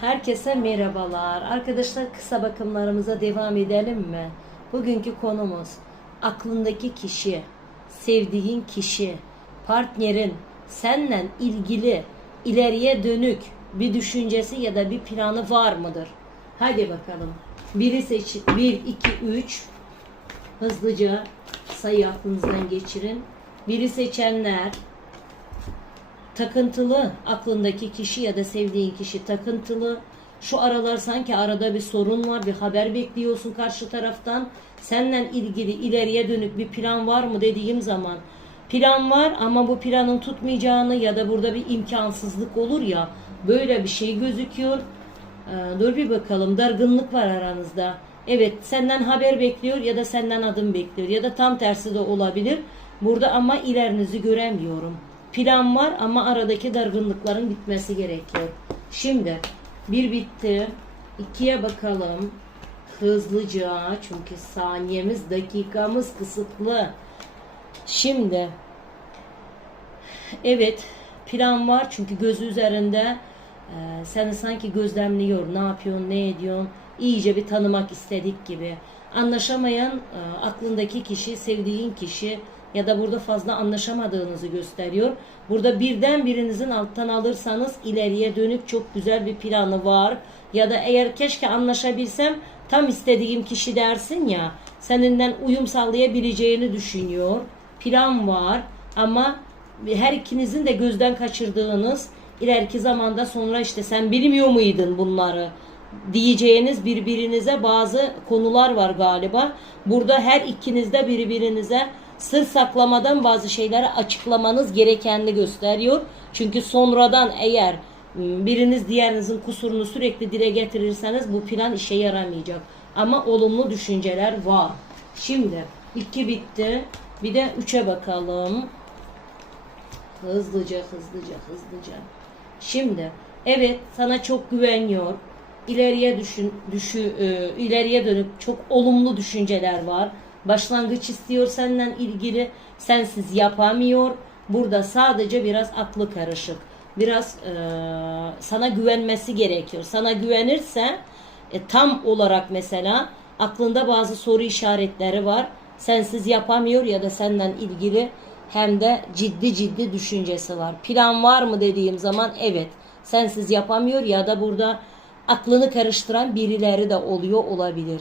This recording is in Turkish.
Herkese merhabalar. Arkadaşlar kısa bakımlarımıza devam edelim mi? Bugünkü konumuz aklındaki kişi, sevdiğin kişi, partnerin seninle ilgili ileriye dönük bir düşüncesi ya da bir planı var mıdır? Hadi bakalım. Biri seç 1 2 3 hızlıca sayı aklınızdan geçirin. Biri seçenler takıntılı aklındaki kişi ya da sevdiğin kişi takıntılı. Şu aralar sanki arada bir sorun var, bir haber bekliyorsun karşı taraftan. Seninle ilgili ileriye dönük bir plan var mı dediğim zaman plan var ama bu planın tutmayacağını ya da burada bir imkansızlık olur ya böyle bir şey gözüküyor. Ee, dur bir bakalım dargınlık var aranızda. Evet senden haber bekliyor ya da senden adım bekliyor ya da tam tersi de olabilir. Burada ama ilerinizi göremiyorum. Plan var ama aradaki dargınlıkların bitmesi gerekiyor. Şimdi bir bitti. ikiye bakalım. Hızlıca çünkü saniyemiz dakikamız kısıtlı. Şimdi evet plan var çünkü gözü üzerinde e, seni sanki gözlemliyor. Ne yapıyorsun, ne ediyorsun? İyice bir tanımak istedik gibi. Anlaşamayan e, aklındaki kişi, sevdiğin kişi ya da burada fazla anlaşamadığınızı gösteriyor. Burada birden birinizin alttan alırsanız ileriye dönük çok güzel bir planı var. Ya da eğer keşke anlaşabilsem tam istediğim kişi dersin ya seninle uyum sağlayabileceğini düşünüyor. Plan var ama her ikinizin de gözden kaçırdığınız ileriki zamanda sonra işte sen bilmiyor muydun bunları diyeceğiniz birbirinize bazı konular var galiba. Burada her ikinizde birbirinize sır saklamadan bazı şeyleri açıklamanız gerekenini gösteriyor. Çünkü sonradan eğer ıı, biriniz diğerinizin kusurunu sürekli dile getirirseniz bu plan işe yaramayacak. Ama olumlu düşünceler var. Şimdi iki bitti. Bir de üçe bakalım. Hızlıca, hızlıca, hızlıca. Şimdi evet sana çok güveniyor. İleriye düşün, düşü, e, ileriye dönük çok olumlu düşünceler var. Başlangıç istiyor senden ilgili. Sensiz yapamıyor. Burada sadece biraz aklı karışık. Biraz e, sana güvenmesi gerekiyor. Sana güvenirse e, tam olarak mesela aklında bazı soru işaretleri var. Sensiz yapamıyor ya da senden ilgili hem de ciddi ciddi düşüncesi var. Plan var mı dediğim zaman evet. Sensiz yapamıyor ya da burada aklını karıştıran birileri de oluyor olabilir.